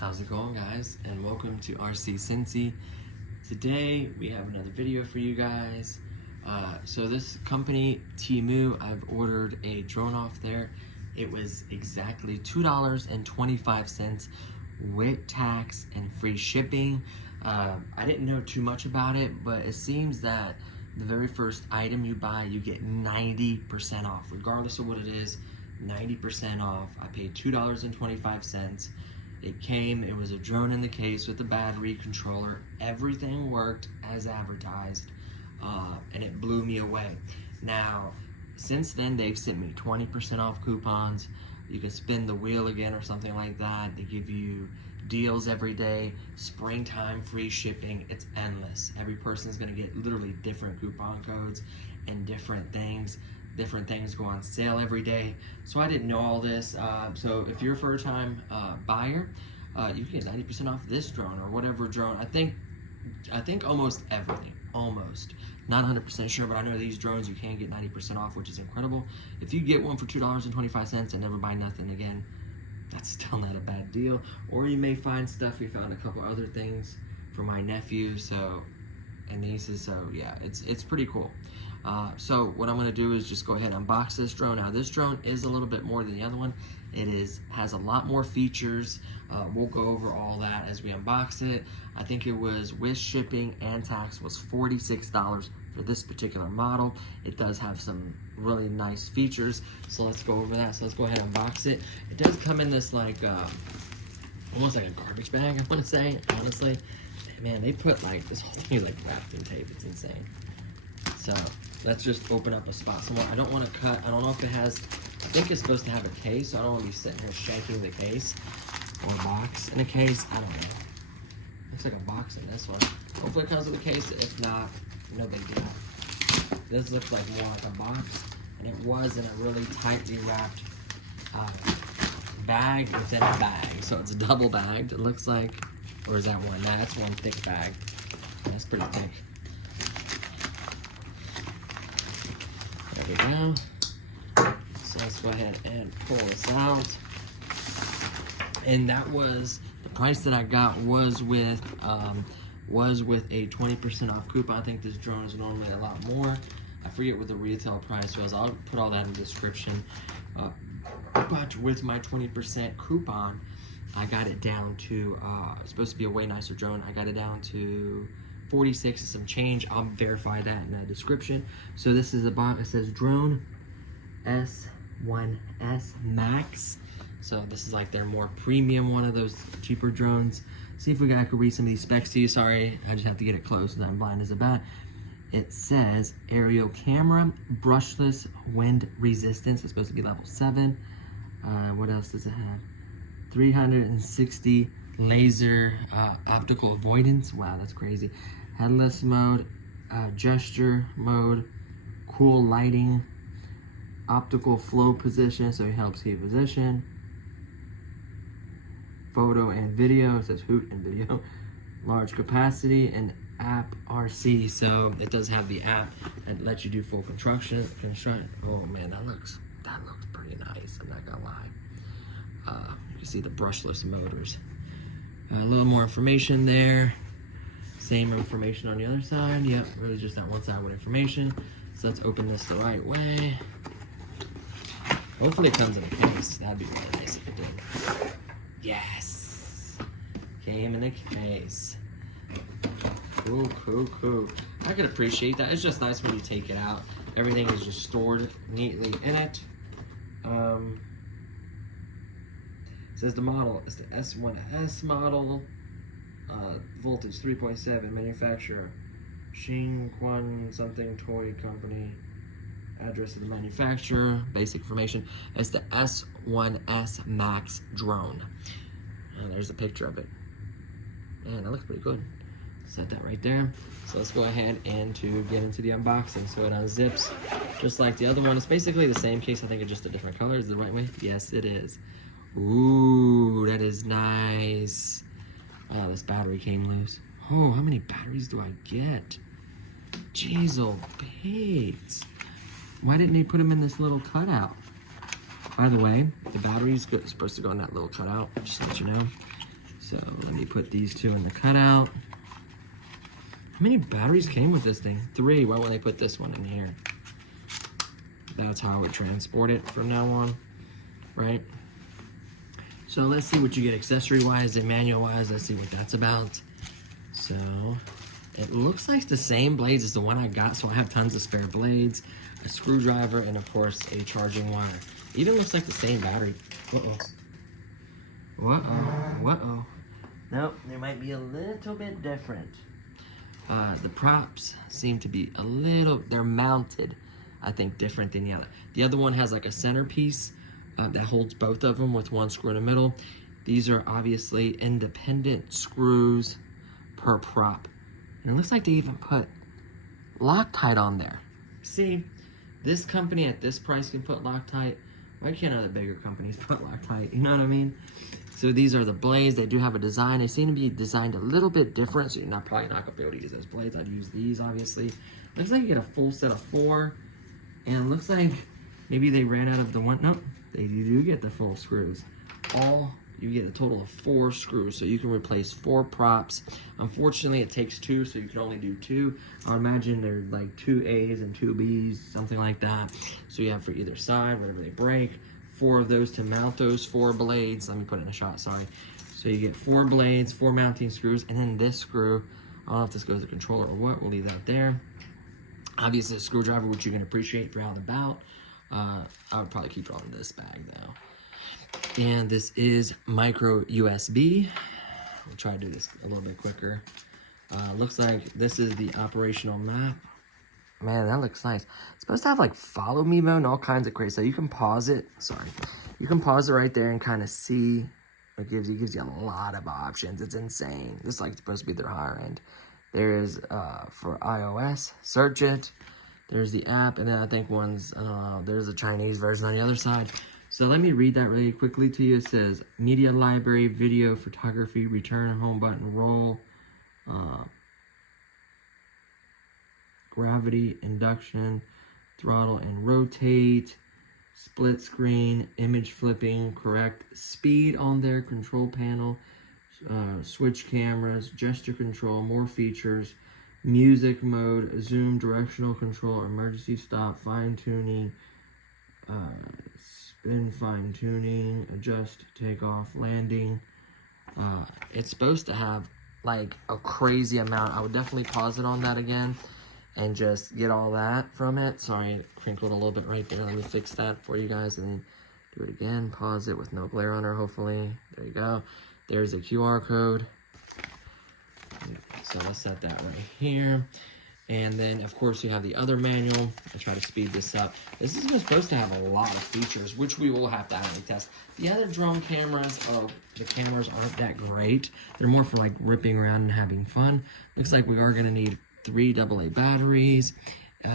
How's it going, guys? And welcome to RC Cincy. Today we have another video for you guys. So this company, Teemu, I've ordered a drone off there. It was exactly $2.25 with tax and free shipping. I didn't know too much about it, but it seems that the very first item you buy, you get 90% off, regardless of what it is. 90% off. I paid $2.25. It was a drone in the case with a battery controller. Everything worked as advertised, and it blew me away. Now, since then, they've sent me 20% off coupons. You can spin the wheel again or something like that. They give you deals every day, springtime free shipping. It's endless. Every person's gonna get literally different coupon codes and different things. Different things go on sale every day. So I didn't know all this. So if you're a first-time buyer, you can get 90% off this drone or whatever drone. I think almost everything. Almost. Not 100% sure, but I know these drones you can get 90% off, which is incredible. If you get one for $2.25 and never buy nothing again, that's still not a bad deal. Or you may find stuff. We found a couple other things for my nephew and nieces. So yeah, it's pretty cool. So what I'm going to do is just go ahead and unbox this drone. Now this drone is a little bit more than the other one. It has a lot more features. We'll go over all that as we unbox it. I think it was with shipping and tax was $46 for this particular model. It does have some really nice features. So let's go over that. So let's go ahead and unbox it. It does come in this like almost like a garbage bag, I want to say, honestly. Man, they put like this whole thing is like wrapped in tape. It's insane. So let's just open up a spot somewhere. I don't want to cut. I don't know if it has. I think it's supposed to have a case. So I don't want to be sitting here shanking the case or a box in a case. I don't know. Looks like a box in this one. Hopefully it comes with a case. If not, no big deal. This looks like more like a box, and it was in a really tightly wrapped bag within a bag. So it's double bagged. It looks like. Or is that one? Nah, that's one thick bag. That's pretty thick. There we go. So let's go ahead and pull this out. And that was the price that I got was with a 20% off coupon. I think this drone is normally a lot more. I forget what the retail price was. I'll put all that in the description. But with my 20% coupon, I got it down to, it's supposed to be a way nicer drone. I got it down to 46 and some change. I'll verify that in the description. So this is a box. It says drone S1S Max. So this is like their more premium one of those cheaper drones. See if I can read some of these specs to you. Sorry, I just have to get it close because I'm blind as a bat. It says aerial camera, brushless, wind resistance. It's supposed to be level 7. What else does it have? 360 laser optical avoidance. Wow, that's crazy. Headless mode, gesture mode, cool lighting, optical flow position, so it helps keep position. Photo and video, it says hoot and video. Large capacity and app RC, so it does have the app that lets you do full construction. Oh man, that looks pretty nice. I'm not gonna lie. You can see the brushless motors. A little more information there. Same information on the other side. Yep, really just that one side with information. So let's open this the right way. Hopefully it comes in a case. That'd be really nice if it did. Yes! Came in a case. Cool, cool, cool. I could appreciate that. It's just nice when you take it out. Everything is just stored neatly in it. It says the model is the S1S model, voltage 3.7, manufacturer Xingquan something toy company. Address of the manufacturer, basic information. It's the S1S Max drone. And there's a picture of it. Man, that looks pretty good. Set that right there. So let's go ahead and get into the unboxing. So it unzips just like the other one. It's basically the same case. I think it's just a different color. Is it the right way? Yes, it is. Ooh, that is nice. Oh, this battery came loose. Oh, how many batteries do I get? Jeez, oh, Pete. Why didn't he put them in this little cutout? By the way, the battery's supposed to go in that little cutout, just to let you know. So let me put these two in the cutout. How many batteries came with this thing? 3. Why won't they put this one in here? That's how I would transport it from now on, right? So let's see what you get accessory-wise and manual-wise. Let's see what that's about. So it looks like the same blades as the one I got, so I have tons of spare blades, a screwdriver, and of course a charging wire. Even looks like the same battery. Uh-oh. Uh-oh. Uh-oh. Nope, they might be a little bit different. The props seem to be a little, they're mounted, I think, different than the other. The other one has like a centerpiece that holds both of them with one screw in the middle. These are obviously independent screws per prop. And it looks like they even put Loctite on there. See, this company at this price can put Loctite. Why can't other bigger companies put Loctite? You know what I mean? So these are the blades. They do have a design. They seem to be designed a little bit different, so you're probably not going to be able to use those blades. I'd use these, obviously. Looks like you get a full set of 4. And it looks like maybe they ran out of the one. Nope, they do get the full screws. You get a total of 4 screws, so you can replace 4 props. Unfortunately, it takes 2, so you can only do 2. I would imagine they're like 2 A's and 2 B's, something like that. So you have for either side, whenever they break. 4 of those to mount those 4 blades. Let me put it in a shot, sorry. So you get 4 blades, 4 mounting screws, and then this screw. I don't know if this goes to the controller or what. We'll leave that there. Obviously, a screwdriver, which you can appreciate for out and about. I would probably keep it on this bag, though. And this is micro USB. We'll try to do this a little bit quicker. Looks like this is the operational map. Man, that looks nice. It's supposed to have like follow me mode and all kinds of crazy. So you can pause it. Sorry. You can pause it right there and kind of see. It gives you a lot of options. It's insane. This is like supposed to be their higher end. There is for iOS, search it. There's the app, and then I think there's a Chinese version on the other side. So let me read that really quickly to you. It says, media library, video, photography, return, home button, roll, gravity, induction, throttle and rotate, split screen, image flipping, correct speed on their control panel, switch cameras, gesture control, more features, music mode, zoom, directional control, emergency stop, fine tuning, spin fine tuning, adjust, takeoff, landing. It's supposed to have like a crazy amount. I would definitely pause it on that again and just get all that from it. Sorry, it crinkled a little bit right there. Let me fix that for you guys and then do it again. Pause it with no glare on her, hopefully. There you go. There's a QR code. So let's set that right here. And then, of course, you have the other manual. I'll try to speed this up. This is supposed to have a lot of features, which we will have to actually test. The other drone cameras, the cameras aren't that great. They're more for like ripping around and having fun. Looks like we are going to need 3 AA batteries.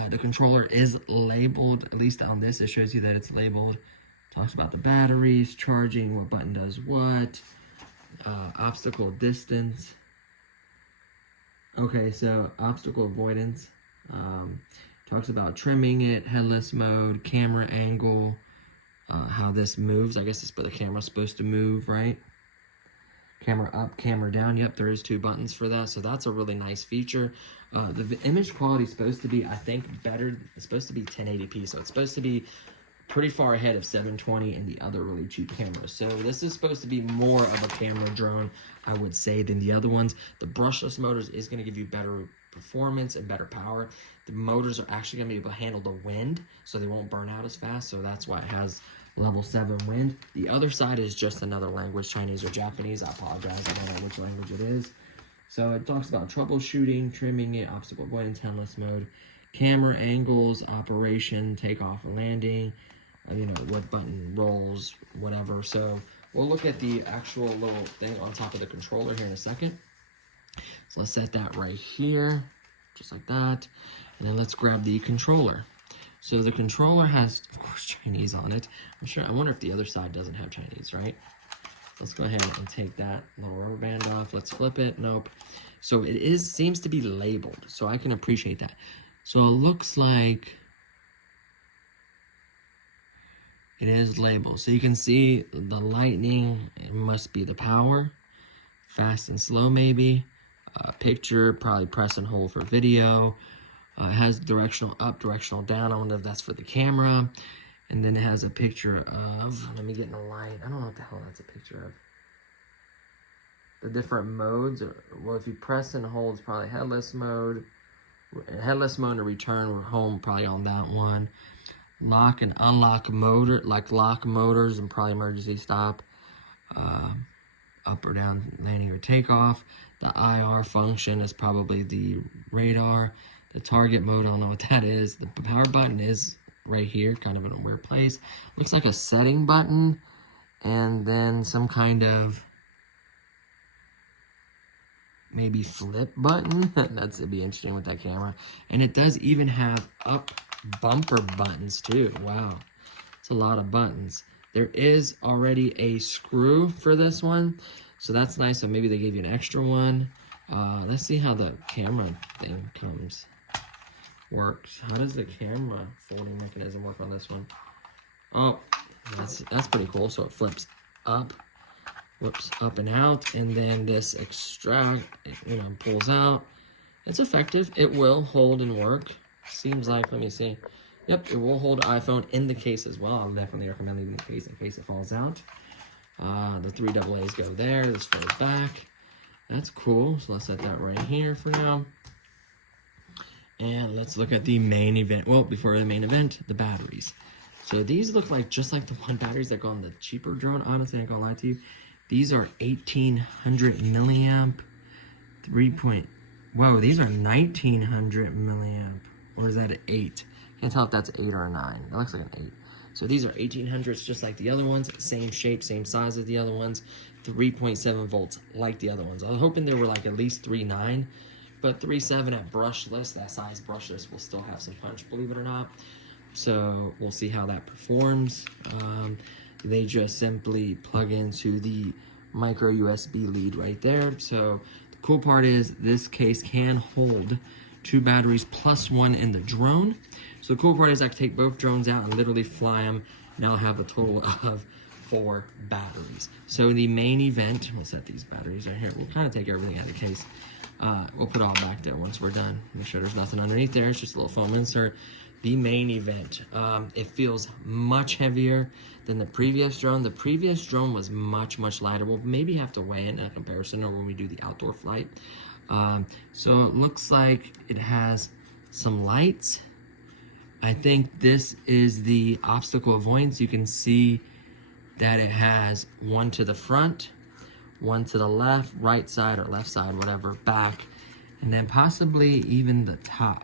The controller is labeled, at least on this, it shows you that it's labeled. Talks about the batteries, charging, what button does what, obstacle distance. Okay, so obstacle avoidance, talks about trimming it, headless mode, camera angle, how this moves. I guess the camera's supposed to move, right? Camera up, camera down. Yep, there is 2 buttons for that, so that's a really nice feature. The image quality is supposed to be, I think, better. It's supposed to be 1080p, so it's supposed to be pretty far ahead of 720 and the other really cheap cameras. So this is supposed to be more of a camera drone, I would say, than the other ones. The brushless motors is going to give you better performance and better power. The motors are actually going to be able to handle the wind, so they won't burn out as fast. So that's why it has level 7 wind. The other side is just another language, Chinese or Japanese. I apologize, I don't know which language it is. So it talks about troubleshooting, trimming it, obstacle avoidance, handless mode, camera angles, operation, takeoff and landing, you know, what button rolls, whatever. So we'll look at the actual little thing on top of the controller here in a second. So let's set that right here, just like that. And then let's grab the controller. So the controller has, of course, Chinese on it. I wonder if the other side doesn't have Chinese, right? Let's go ahead and take that little rubber band off. Let's flip it. Nope. So it seems to be labeled, so I can appreciate that. So it looks like it is labeled. So you can see the lightning, it must be the power. Fast and slow maybe. Picture, probably press and hold for video. It has directional up, directional down. I wonder if that's for the camera. And then it has a picture of, let me get in the light. I don't know what the hell that's a picture of. The different modes. Well, if you press and hold, it's probably headless mode. Headless mode to return, we're home probably on that one. Lock and unlock motor, like lock motors and probably emergency stop. Up or down landing or takeoff. The IR function is probably the radar. The target mode, I don't know what that is. The power button is right here, kind of in a weird place. Looks like a setting button, and then some kind of maybe flip button. It'd be interesting with that camera. And it does even have up bumper buttons too. Wow, it's a lot of buttons. There is already a screw for this one, so that's nice. So maybe they gave you an extra one. Let's see how the camera thing works. How does the camera folding mechanism work on this one? Oh, that's pretty cool. So it flips up, whoops, up and out, and then this extract, you know, pulls out. It's effective. It will hold and work. Seems like, let me see. Yep, it will hold iPhone in the case as well. I'll definitely recommend leaving the case in case it falls out. The 3 AA's go there. This falls back. That's cool. So let's set that right here for now. And let's look at the main event. Well, before the main event, the batteries. So these look like just like the one batteries that go on the cheaper drone. Honestly, I ain't gonna lie to you. These are 1800 milliamp. Whoa, these are 1900 milliamp. Or is that an 8? Can't tell if that's an 8 or a 9. It looks like an 8. So these are 1800s just like the other ones. Same shape, same size as the other ones. 3.7 volts like the other ones. I was hoping there were like at least 3.9. But 3.7 at brushless, that size brushless will still have some punch, believe it or not. So we'll see how that performs. They just simply plug into the micro USB lead right there. So the cool part is this case can hold 2 batteries plus 1 in the drone. So the cool part is I can take both drones out and literally fly them. And I'll have a total of 4 batteries. So the main event, we'll set these batteries right here. We'll kind of take everything out of the case. We'll put it all back there once we're done. Make sure there's nothing underneath there. It's just a little foam insert. The main event. It feels much heavier than the previous drone. The previous drone was much, much lighter. We'll maybe have to weigh in a comparison or when we do the outdoor flight. So it looks like it has some lights. I think this is the obstacle avoidance. You can see that it has one to the front, one to the left, right side or left side, whatever, back, and then possibly even the top.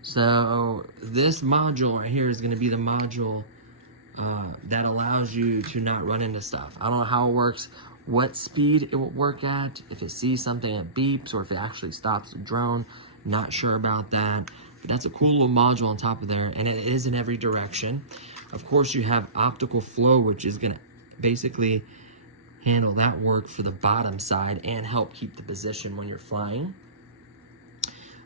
So this module right here is going to be the module that allows you to not run into stuff. I don't know how it works, what speed it will work at, if it sees something it beeps, or if it actually stops the drone. Not sure about that, but that's a cool little module on top of there, and it is in every direction. Of course, you have optical flow, which is going to basically handle that work for the bottom side and help keep the position when you're flying.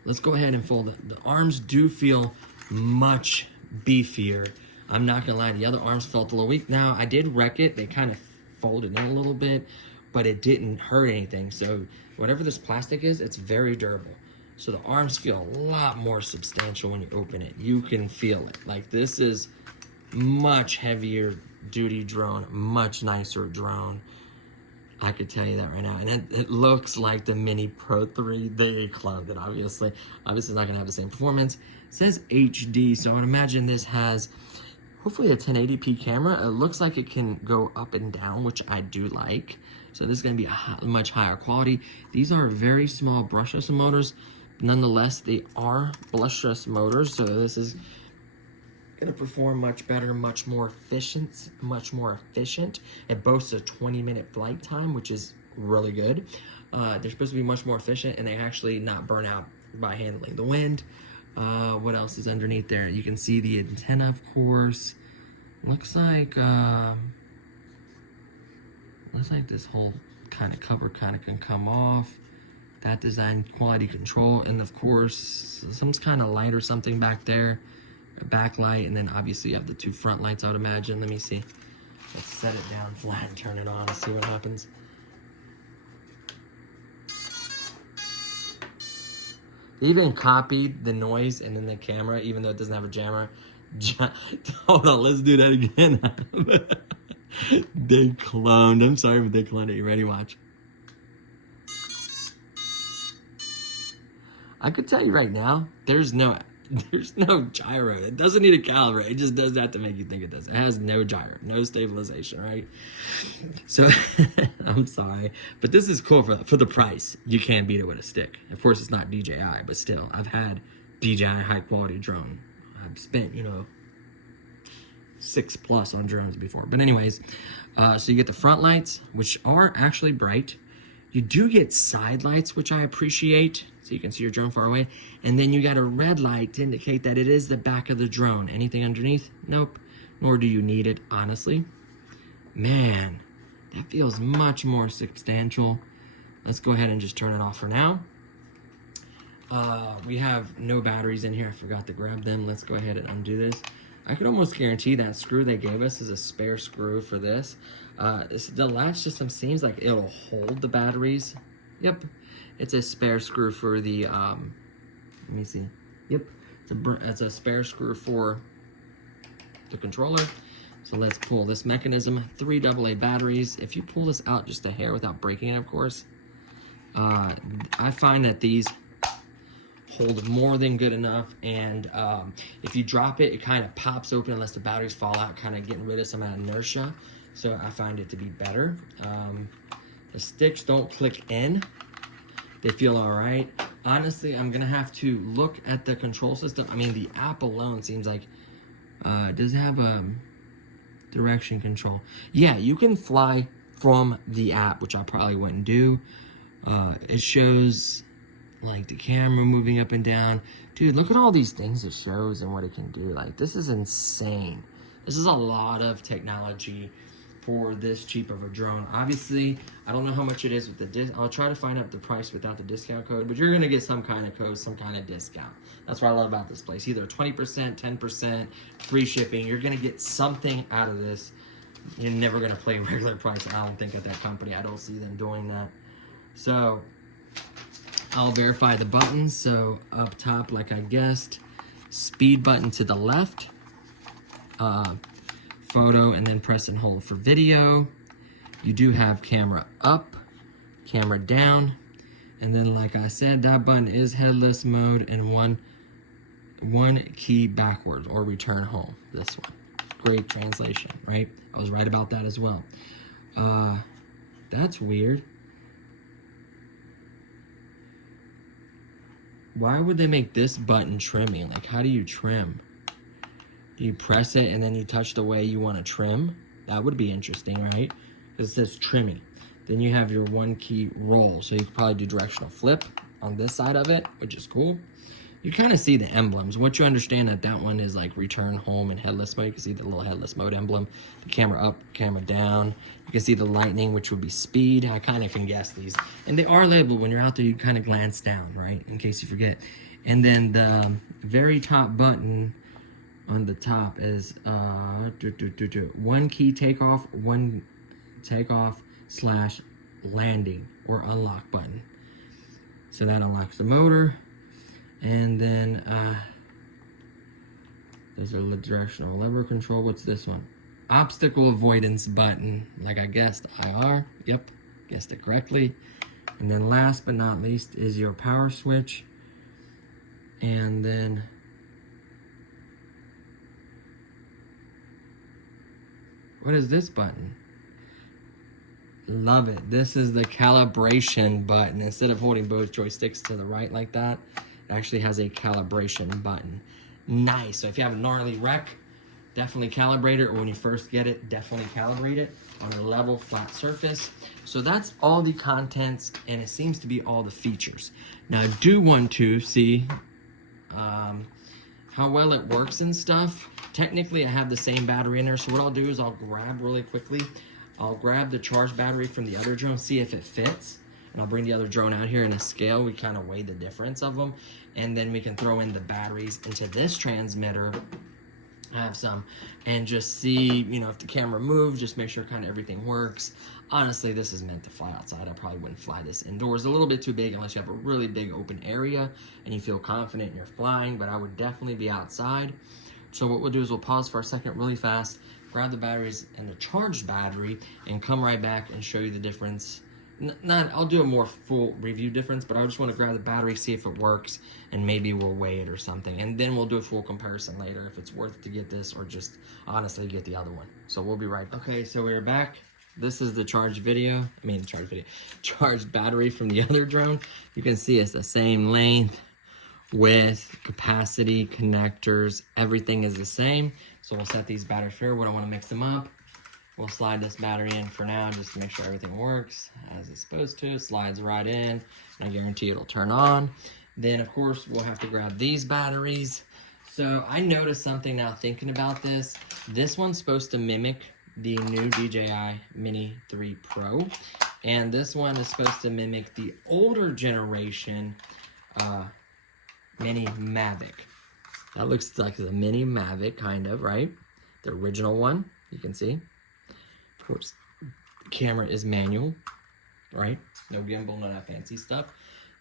Let's go ahead and fold it. The arms do feel much beefier. I'm not gonna lie, the other arms felt a little weak. Now, I did wreck it. They kind of folded in a little bit, but it didn't hurt anything. So whatever this plastic is, it's very durable. So the arms feel a lot more substantial when you open it. You can feel it. Like, this is much heavier duty drone, much nicer drone. I could tell you that right now. And it looks like the Mini Pro 3. They cloned it, obviously. Obviously, it's not going to have the same performance. It says HD, so I would imagine this has hopefully a 1080p camera. It looks like it can go up and down, which I do like. So this is going to be a much higher quality. These are very small brushless motors. Nonetheless, they are brushless motors, so this is going to perform much better, much more efficient. It boasts a 20-minute flight time, which is really good. They're supposed to be much more efficient, and they actually not burn out by handling the wind. What else is underneath there? You can see the antenna, of course. Looks like this whole kind of cover kind of can come off. That design, quality control, and of course some kind of light or something back there, a backlight, and then obviously you have the 2 front lights, I would imagine. Let me see. Let's set it down flat and turn it on and see what happens. They even copied the noise and then the camera, even though it doesn't have a jammer. Hold on, let's do that again. They cloned. I'm sorry, but they cloned it. You ready? Watch. I could tell you right now, there's no gyro. It doesn't need a calibrate. It just does that to make you think it does. It has no gyro, no stabilization, right? So, I'm sorry, but this is cool for the price. You can't beat it with a stick. Of course, it's not DJI, but still, I've had DJI high quality drone. I've spent, 6+ on drones before. But anyways, so you get the front lights, which are actually bright. You do get side lights, which I appreciate, so you can see your drone far away. And then you got a red light to indicate that it is the back of the drone. Anything underneath? Nope. Nor do you need it, honestly. Man, that feels much more substantial. Let's go ahead and just turn it off for now. We have no batteries in here. I forgot to grab them. Let's go ahead and undo this. I could almost guarantee that screw they gave us is a spare screw for this. The latch system seems like it'll hold the batteries. Yep, it's a spare screw for the, let me see. Yep, it's a spare screw for the controller. So let's pull this mechanism. 3 AA batteries. If you pull this out just a hair without breaking it, of course, I find that these hold more than good enough, and if you drop it, it kind of pops open unless the batteries fall out, kind of getting rid of some of that inertia. So I find it to be better. The sticks don't click in. They feel all right. Honestly, I'm gonna have to look at the control system. I mean, the app alone seems like does it have a direction control? Yeah, you can fly from the app, which I probably wouldn't do. It shows like the camera moving up and down. Dude, look at all these things it shows and what it can do. Like, this is insane. This is a lot of technology for this cheap of a drone. Obviously, I don't know how much it is with the disc. I'll try to find out the price without the discount code, but you're gonna get some kind of code, some kind of discount. That's what I love about this place. Either 20%, 10%, free shipping. You're gonna get something out of this. You're never gonna play regular price, I don't think, at that company. I don't see them doing that. So, I'll verify the buttons. So up top, like I guessed, speed button to the left, photo, and then press and hold for video. You do have camera up, camera down, and then like I said, that button is headless mode and one key backwards or return home. This one, great translation, right? I was right about that as well. That's weird. Why would they make this button trimming? Like, how do you trim? Do you press it and then you touch the way you want to trim? That would be interesting, right? Because it says trimming. Then you have your 1 key roll. So you could probably do directional flip on this side of it, which is cool. You kind of see the emblems. Once you understand that that one is like return home and headless mode, you can see the little headless mode emblem. The camera up, camera down. You can see the lightning, which would be speed. I kind of can guess these. And they are labeled. When you're out there, you kind of glance down, right? In case you forget. And then the very top button on the top is 1 key takeoff, 1 takeoff / landing or unlock button. So that unlocks the motor. And then there's a directional lever control. What's this one? Obstacle avoidance button. Like I guessed, IR. Yep, guessed it correctly. And then last but not least is your power switch. And then what is this button? Love it. This is the calibration button. Instead of holding both joysticks to the right like that, it actually has a calibration button. Nice. So if you have a gnarly wreck, definitely calibrate it, or when you first get it, definitely calibrate it on a level, flat surface. So that's all the contents, and it seems to be all the features. Now I do want to see how well it works and stuff. Technically, I have the same battery in there, so what I'll do is I'll grab really quickly. I'll grab the charged battery from the other drone, see if it fits, and I'll bring the other drone out here in a scale. We kind of weigh the difference of them, and then we can throw in the batteries into this transmitter, have some, and just see, you know, if the camera moves, just make sure kind of everything works. Honestly, this is meant to fly outside. I probably wouldn't fly this indoors. A little bit too big unless you have a really big open area and you feel confident in your flying, but I would definitely be outside. So what we'll do is we'll pause for a second really fast, grab the batteries and the charged battery, and come right back and show you the difference. I'll do a more full review difference, but I just want to grab the battery, see if it works, and maybe we'll weigh it or something. And then we'll do a full comparison later if it's worth it to get this or just honestly get the other one. So we'll be right back. Okay, so we're back. This is the charged battery from the other drone. You can see it's the same length, width, capacity, connectors, everything is the same. So we'll set these batteries here. We don't want to mix them up. We'll slide this battery in for now just to make sure everything works as it's supposed to. It slides right in, and I guarantee it'll turn on. Then, of course, we'll have to grab these batteries. So I noticed something now thinking about this. This one's supposed to mimic the new DJI Mini 3 Pro, and this one is supposed to mimic the older generation Mini Mavic. That looks like the Mini Mavic, kind of, right? The original one, you can see. Of course, the camera is manual, right? No gimbal, none of that fancy stuff.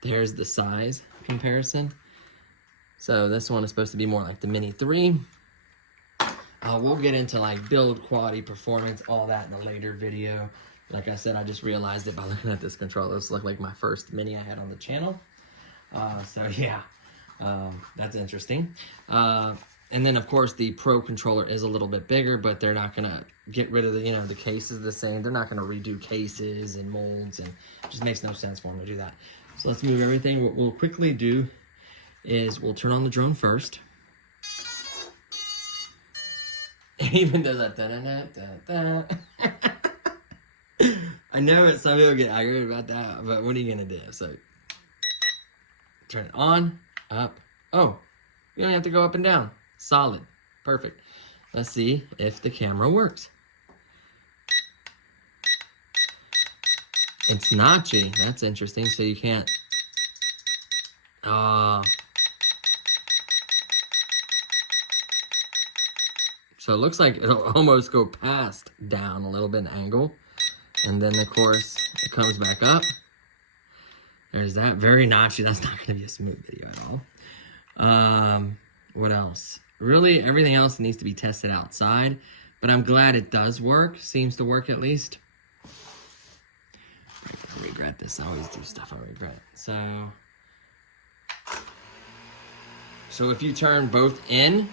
There's the size comparison. So this one is supposed to be more like the Mini 3. We'll get into like build quality, performance, all that in a later video. Like I said, I just realized it by looking at this controller. This looked like my first Mini I had on the channel. So yeah, that's interesting. And then of course the Pro controller is a little bit bigger, but they're not gonna get rid of the, you know, the case is the same. They're not gonna redo cases and molds, and it just makes no sense for them to do that. So let's move everything. What we'll quickly do is we'll turn on the drone first. It even does that da-da-da-da-da. I know it, some people get aggravated about that, but what are you gonna do? So turn it on, up. Oh, you don't have to go up and down. Solid, perfect. Let's see if the camera works. It's notchy, that's interesting, so you can't, so it looks like it'll almost go past down a little bit in angle. And then of course, it comes back up. There's that, very notchy. That's not gonna be a smooth video at all. What else? Really, everything else needs to be tested outside, but I'm glad it does work. Seems to work at least. I regret this. I always do stuff I regret. So if you turn both in,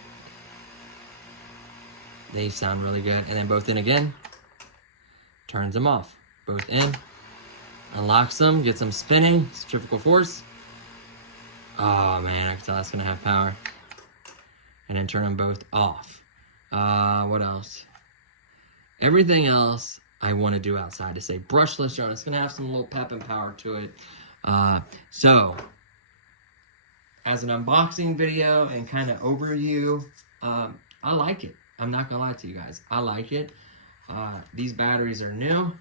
they sound really good. And then both in again, turns them off. Both in, unlocks them, gets them spinning, centrifugal force. Oh man, I can tell that's gonna have power. And then turn them both off. What else? Everything else I want to do outside to say brushless drone. It's gonna have some little pep and power to it. So as an unboxing video and kind of overview, I like it. I'm not gonna lie to you guys. I like it. These batteries are new.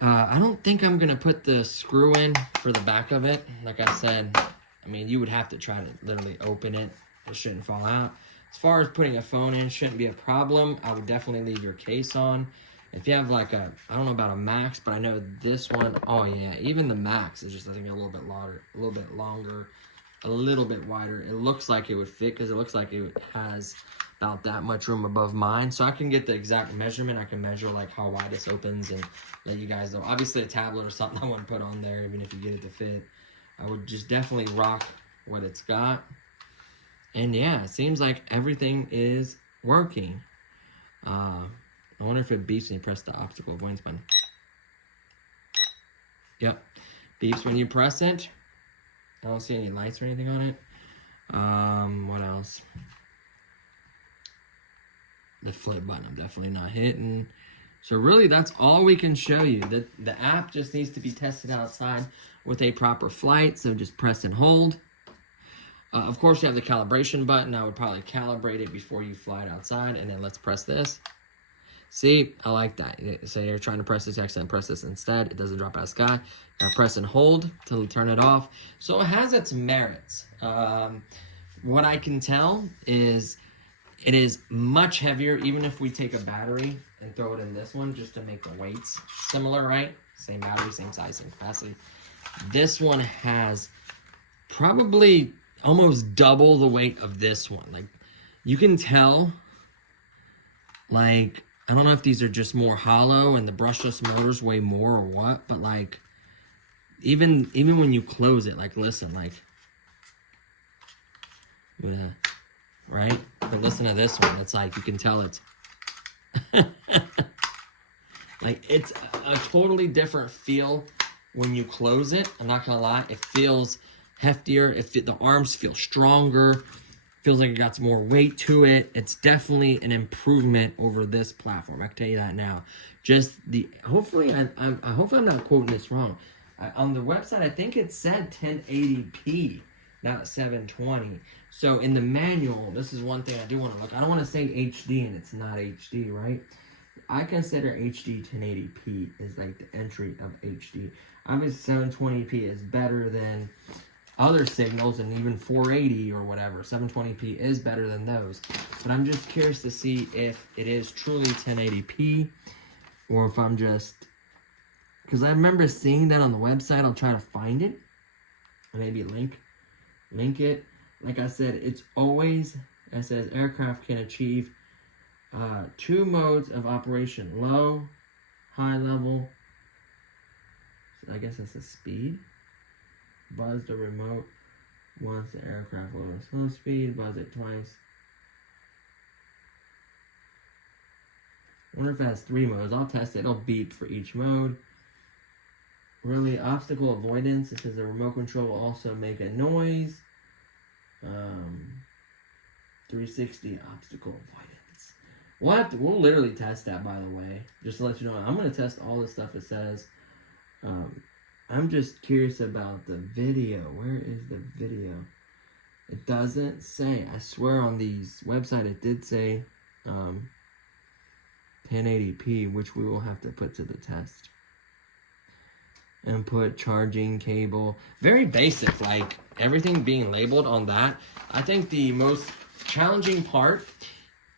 I don't think I'm gonna put the screw in for the back of it. Like I said, I mean, you would have to try to literally open it. It shouldn't fall out. As far as putting a phone in, shouldn't be a problem. I would definitely leave your case on. If you have like a, I don't know about a Max, but I know this one, oh yeah, even the Max is just, I think, a little bit longer, a little bit wider. It looks like it would fit because it looks like it has about that much room above mine. So I can get the exact measurement. I can measure like how wide this opens and let you guys know. Obviously a tablet or something I want to put on there, even if you get it to fit. I would just definitely rock what it's got. And yeah, it seems like everything is working. I wonder if it beeps when you press the optical avoidance button. Yep. Beeps when you press it. I don't see any lights or anything on it. What else? The flip button I'm definitely not hitting. So really that's all we can show you. The app just needs to be tested outside with a proper flight. So just press and hold. Of course you have the calibration button. I would probably calibrate it before you fly it outside. And then let's press this. See, I like that. So you're trying to press this X and press this instead. It doesn't drop out of the sky. Now press and hold to turn it off. So it has its merits. What I can tell is it is much heavier, even if we take a battery and throw it in this one just to make the weights similar, right? Same battery, same size, same capacity. This one has probably almost double the weight of this one. Like, you can tell, like, I don't know if these are just more hollow and the brushless motors weigh more or what, but like, even when you close it, like, listen, like, right? But listen to this one. It's like, you can tell it's, like, it's a totally different feel when you close it. I'm not gonna lie. It feels heftier. The arms feel stronger. Feels like it got some more weight to it. It's definitely an improvement over this platform. I can tell you that now. Just hopefully I'm not quoting this wrong. On the website, I think it said 1080p, not 720. So in the manual, this is one thing I do want to look. I don't want to say HD and it's not HD, right? I consider HD 1080p is like the entry of HD. Obviously 720p is better than other signals, and even 480 or whatever, 720p is better than those. But I'm just curious to see if it is truly 1080p or if I'm just, because I remember seeing that on the website. I'll try to find it and maybe link it. Like I said, it's always, it says aircraft can achieve 2 modes of operation: low, high level. So I guess that's the speed. Buzz the remote once the aircraft low and slow speed. Buzz it twice. I wonder if it has 3 modes. I'll test it. It'll beep for each mode. Really, obstacle avoidance. It says the remote control will also make a noise. 360 obstacle avoidance. We'll literally test that, by the way. Just to let you know, I'm gonna test all the stuff it says. I'm just curious about the video. Where is the video? It doesn't say. I swear on these website it did say 1080p, which we will have to put to the test. And put charging cable. Very basic, like everything being labeled on that. I think the most challenging part,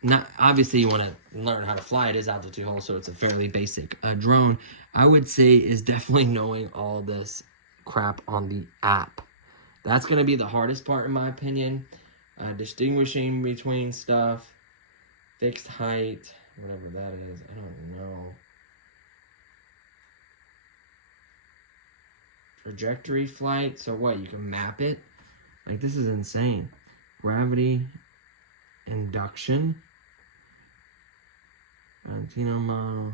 not obviously you want to learn how to fly. It is altitude hold, so it's a fairly basic drone. I would say is definitely knowing all this crap on the app. That's going to be the hardest part in my opinion. Distinguishing between stuff, fixed height, whatever that is. I don't know. Trajectory flight. So what? You can map it. Like, this is insane. Gravity, induction, Valentino model,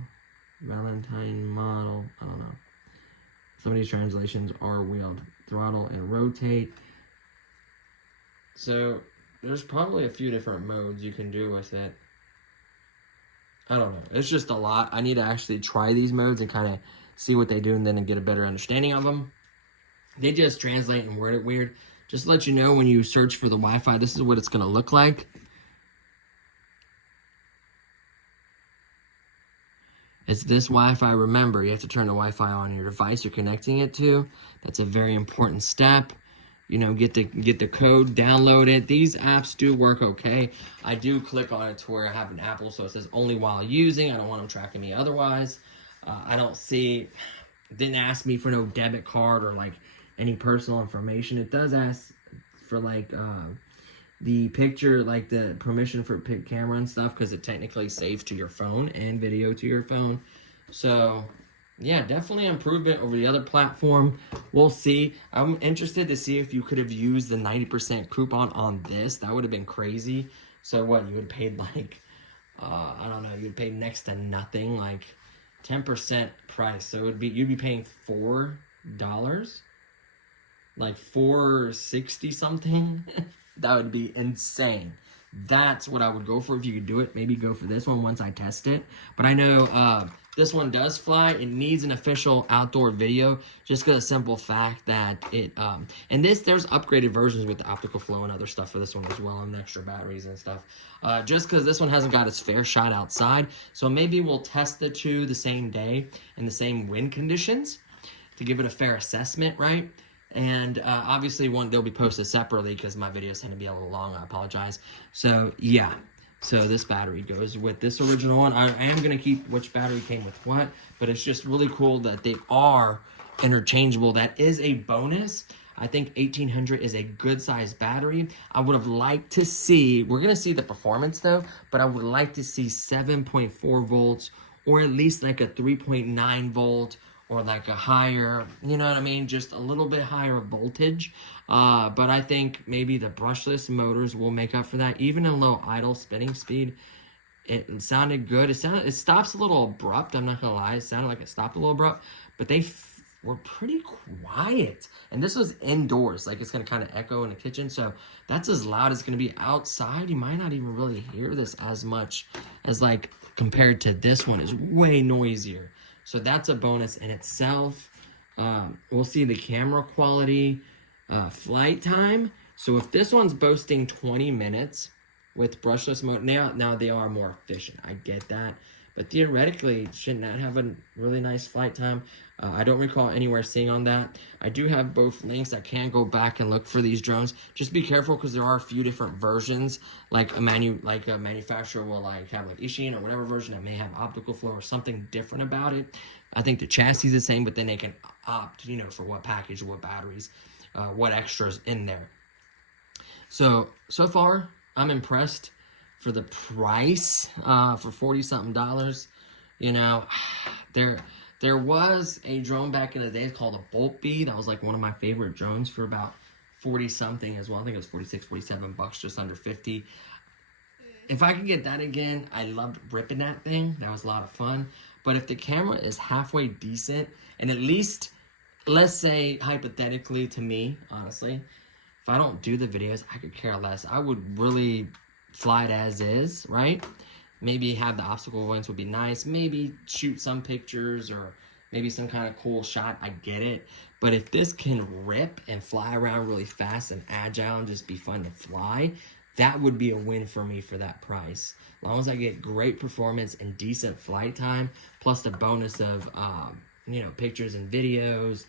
Valentine model. I don't know. Some of these translations are wheeled, throttle, and rotate. So there's probably a few different modes you can do with it. I don't know. It's just a lot. I need to actually try these modes and kind of see what they do and then get a better understanding of them. They just translate and word it weird. Just to let you know, when you search for the Wi-Fi, this is what it's going to look like. It's this Wi-Fi. Remember, you have to turn the Wi-Fi on your device you're connecting it to. That's a very important step. You know, get the code, download it. These apps do work okay. I do click on it to where I have an Apple, so it says only while using. I don't want them tracking me otherwise. I don't see, didn't ask me for no debit card or like any personal information. It does ask for like the picture, like the permission for camera and stuff, because it technically saves to your phone and video to your phone. So yeah, definitely improvement over the other platform. We'll see. I'm interested to see if you could have used the 90% coupon on this. That would have been crazy. So what, you would have paid like, I don't know, you'd pay next to nothing, like 10% price. So you'd be paying $4 like 460 something. That would be insane. That's what I would go for if you could do it. Maybe go for this one once I test it. But I know this one does fly. It needs an official outdoor video just because of the simple fact that it, and there's upgraded versions with the optical flow and other stuff for this one as well, and extra batteries and stuff. Just because this one hasn't got its fair shot outside. So maybe we'll test the two the same day in the same wind conditions to give it a fair assessment, right? And obviously they'll be posted separately because my videos tend to be a little long. I apologize. So yeah, so this battery goes with this original one. I am going to keep which battery came with what, but it's just really cool that they are interchangeable. That is a bonus. I think 1800 is a good size battery. I would have liked to see, we're going to see the performance though, but I would like to see 7.4 volts or at least like a 3.9 volt or like a higher, you know what I mean, just a little bit higher voltage. But I think maybe the brushless motors will make up for that. Even in low idle spinning speed, it sounded good. It stops a little abrupt, I'm not gonna lie. It sounded like it stopped a little abrupt, but they were pretty quiet. And this was indoors, like it's gonna kind of echo in the kitchen, so that's as loud as it's gonna be. Outside, you might not even really hear this as much as like compared to this one. Is way noisier. So that's a bonus in itself. We'll see the camera quality, flight time. So if this one's boasting 20 minutes with brushless mode, now they are more efficient. I get that. But theoretically, it should not have a really nice flight time. I don't recall anywhere seeing on that. I do have both links. I can go back and look for these drones. Just be careful because there are a few different versions. Like a manufacturer will have like Ishin or whatever version that may have optical flow or something different about it. I think the chassis is the same, but then they can opt, for what package, what batteries, what extras in there. So far, I'm impressed. For the price, for $40-something, there was a drone back in the day called a Bolt Bee. That was like one of my favorite drones for about 40-something as well. I think it was 46, 47 bucks, just under 50. If I could get that again, I loved ripping that thing. That was a lot of fun. But if the camera is halfway decent, and at least, let's say hypothetically to me, honestly, if I don't do the videos, I could care less. I would really fly it as is, right? Maybe have the obstacle avoidance would be nice. Maybe shoot some pictures or maybe some kind of cool shot. I get it. But if this can rip and fly around really fast and agile and just be fun to fly, that would be a win for me for that price. As long as I get great performance and decent flight time, plus the bonus of, pictures and videos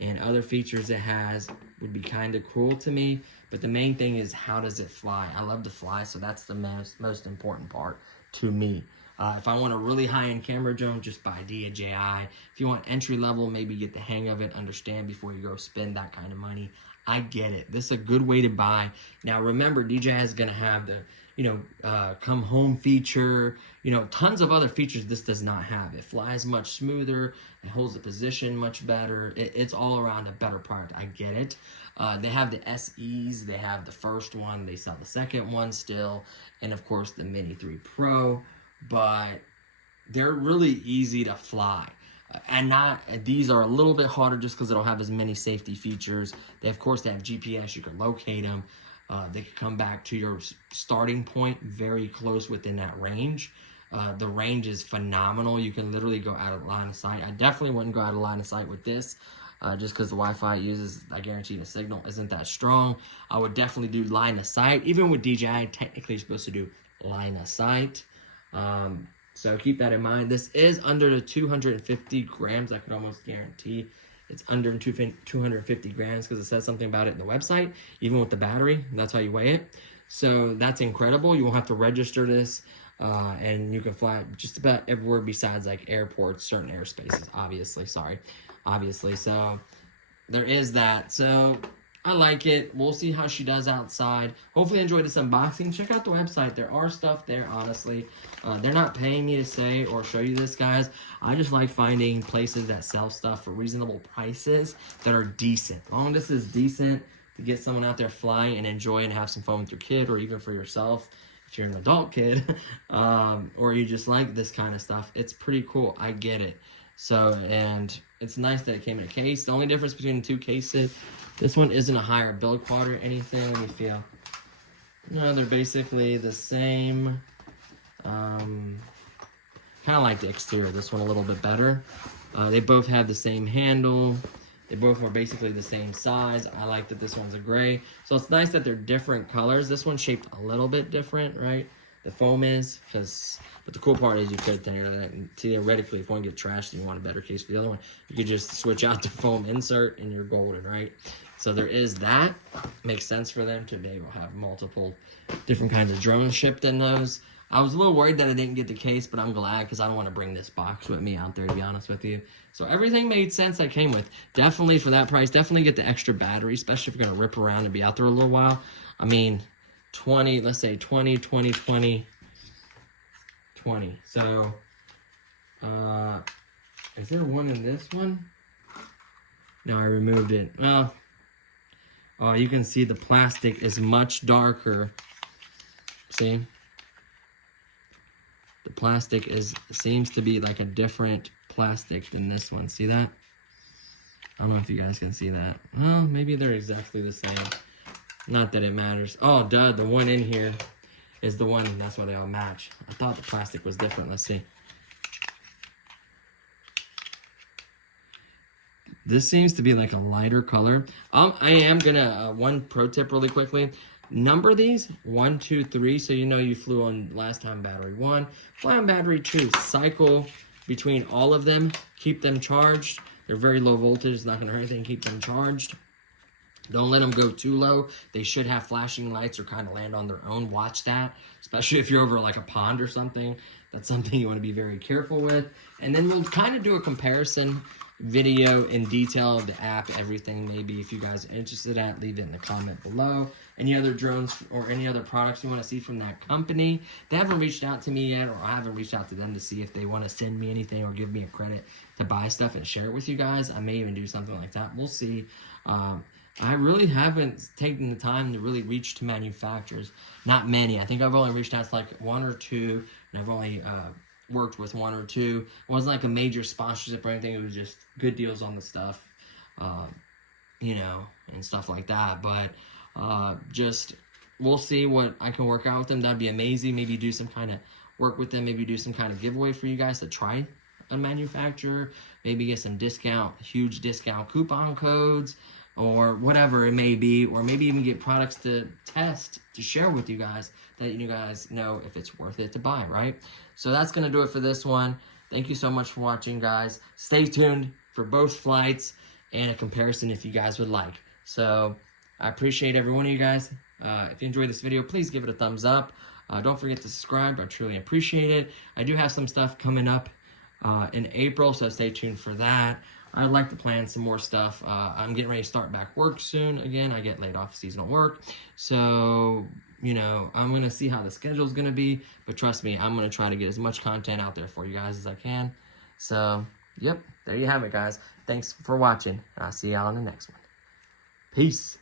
and other features it has, would be kind of cool to me. But the main thing is, how does it fly? I love to fly, so that's the most important part to me. If I want a really high-end camera drone, just buy DJI. If you want entry level, maybe get the hang of it, understand before you go spend that kind of money. I get it. This is a good way to buy. Now remember, DJI is going to have the come home feature, tons of other features this does not have. It flies much smoother, it holds the position much better. It's all around a better product. I get it. They have the SEs, they have the first one, they sell the second one still, and of course the Mini 3 Pro, but they're really easy to fly. These are a little bit harder just because they don't have as many safety features. They have GPS, you can locate them. They can come back to your starting point very close within that range. The range is phenomenal. You can literally go out of line of sight. I definitely wouldn't go out of line of sight with this, just because the Wi-Fi it uses, I guarantee the signal isn't that strong. I would definitely do line of sight. Even with DJI, technically you're supposed to do line of sight. So keep that in mind. This is under the 250 grams. I can almost guarantee it's under 250 grams because it says something about it in the website. Even with the battery, that's how you weigh it. So that's incredible. You won't have to register this, and you can fly just about everywhere besides like airports, certain airspaces, obviously. So there is that. So I like it. We'll see how she does outside. Hopefully enjoy this unboxing. Check out the website. There are stuff there, honestly. They're not paying me to say or show you this, guys. I just like finding places that sell stuff for reasonable prices that are decent. As long as this is decent to get someone out there flying and enjoy and have some fun with your kid, or even for yourself if you're an adult kid, or you just like this kind of stuff, it's pretty cool. I get it. So, and it's nice that it came in a case. The only difference between the two cases, this one isn't a higher build quality or anything. Let me feel. No, they're basically the same. Kind of like the exterior. This one a little bit better. They both have the same handle. They both are basically the same size. I like that this one's a gray. So it's nice that they're different colors. This one's shaped a little bit different, right? The foam is, but the cool part is you could theoretically, if one get trashed and you want a better case for the other one, you could just switch out the foam insert and you're golden, right? So there is that. Makes sense for them to be able to have multiple different kinds of drones shipped in those. I was a little worried that I didn't get the case, but I'm glad because I don't want to bring this box with me out there, to be honest with you. So everything made sense that came with. Definitely for that price, definitely get the extra battery, especially if you're going to rip around and be out there a little while. I mean, 20, let's say 20, 20, 20, 20. So, is there one in this one? No, I removed it. Well, oh, you can see the plastic is much darker. See? The plastic seems to be like a different plastic than this one. See that? I don't know if you guys can see that. Well, maybe they're exactly the same. Not that it matters. Oh, duh, the one in here is the one, and that's why they all match. I thought the plastic was different. Let's see. This seems to be like a lighter color. I am gonna, one pro tip really quickly. Number these 1, 2, 3, so you know you flew on last time battery 1, fly on battery 2. Cycle between all of them, keep them charged. They're very low voltage, it's not gonna hurt anything, keep them charged. Don't let them go too low. They should have flashing lights or kind of land on their own. Watch that, especially if you're over like a pond or something. That's something you want to be very careful with. And then we'll kind of do a comparison video in detail of the app, everything. Maybe if you guys are interested at, leave it in the comment below. Any other drones or any other products you want to see from that company. They haven't reached out to me yet, or I haven't reached out to them to see if they want to send me anything or give me a credit to buy stuff and share it with you guys. I may even do something like that. We'll see. I really haven't taken the time to really reach to manufacturers. Not many. I think I've only reached out to like 1 or 2, and I've only worked with 1 or 2. It wasn't like a major sponsorship or anything. It was just good deals on the stuff, you know, and stuff like that. But just we'll see what I can work out with them. That'd be amazing. Maybe do some kind of work with them. Maybe do some kind of giveaway for you guys to try a manufacturer. Maybe get some huge discount coupon codes, or whatever it may be, or maybe even get products to test, to share with you guys, that you guys know if it's worth it to buy, right? So that's going to do it for this one. Thank you so much for watching, guys. Stay tuned for both flights and a comparison if you guys would like. So I appreciate every one of you guys. If you enjoyed this video, please give it a thumbs up. Don't forget to subscribe. I truly appreciate it. I do have some stuff coming up in April, so stay tuned for that. I'd like to plan some more stuff. I'm getting ready to start back work soon again. I get laid off seasonal work. So, you know, I'm going to see how the schedule's going to be. But trust me, I'm going to try to get as much content out there for you guys as I can. So, yep, there you have it, guys. Thanks for watching. And I'll see y'all in the next one. Peace.